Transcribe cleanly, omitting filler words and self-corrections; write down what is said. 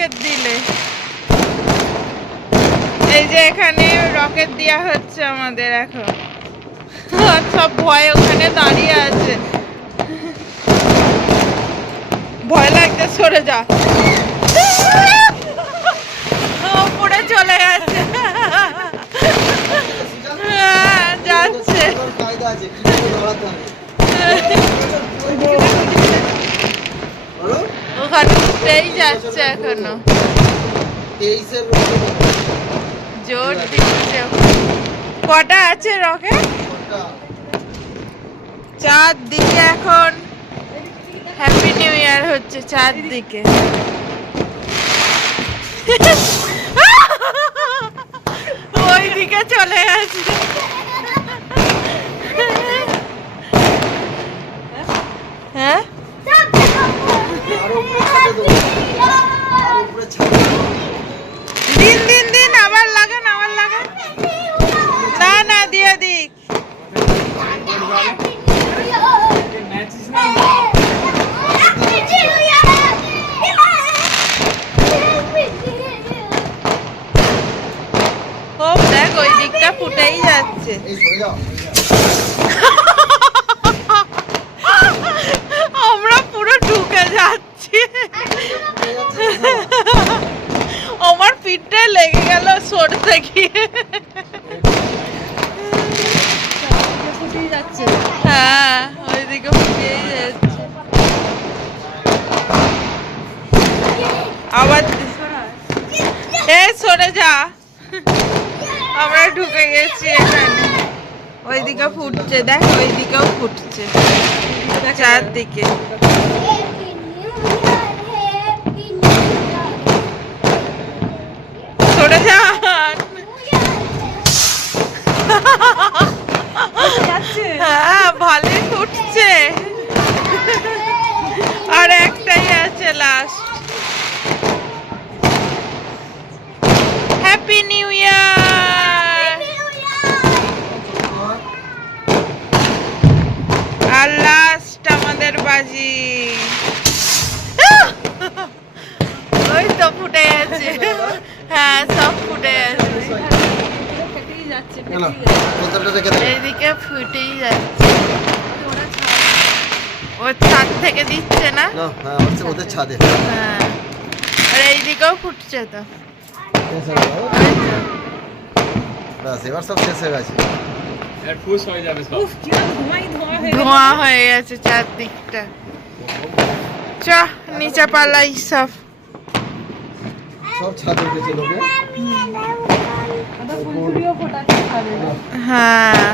Rocket দিলে? এই যে এখানে রকেট দেওয়া হচ্ছে আমাদের এখন। সব ভয় ওখানে দাঁড়িয়ে আছে, ভয় লাগছে, সরে যা। পড়ে চলে গেছে। যাচ্ছে ওখানে উঠতেই যাচ্ছে এখনো, জোর দিচ্ছে। কটা আছে রকেট? চারদিকে এখন হ্যাপি নিউ ইয়ার হচ্ছে চারদিকে। ওই দিকে চলে গেছে। হ্যাঁ, দিন দিন দিন, আবার লাগান, আবার লাগান। না না, দিয়ে দিক। ও দেখ, ওই দিকটা ফুটেই যাচ্ছে। আমরা পুরো ঢুকে যাচ্ছি। আমার পিঠে লেগে গেল সরতে গিয়ে। হ্যাঁ, ওইদিকে ফুটেই যাচ্ছে। আবার সরে যা। আমরা ঢুকে গেছি এখানে। ওইদিকে ফুটছে, দেখ ওইদিকেও ফুটছে চারদিকে। সরে যান। হ্যাঁ, ভালোই ফুটছে। আর একটাই আছে লাস্ট। Happy new year. আর লাস্ট আমাদের বাজি। ওই তো ফুটে গেছে। হ্যাঁ, সব ফুটে গেছে। এইদিকে ফুটেই যাচ্ছে। ওর ছাদ থেকে দিচ্ছে না? ওদের ছাদে। হ্যাঁ, আর এইদিকেও ফুটছে তো। এবার সব শেষ হয়ে গেছে। ধোঁয়া হয়ে গেছে চারদিকটা। চ নিচে পালাই সব। সব ছাদে উঠেছে লোকে। হ্যাঁ।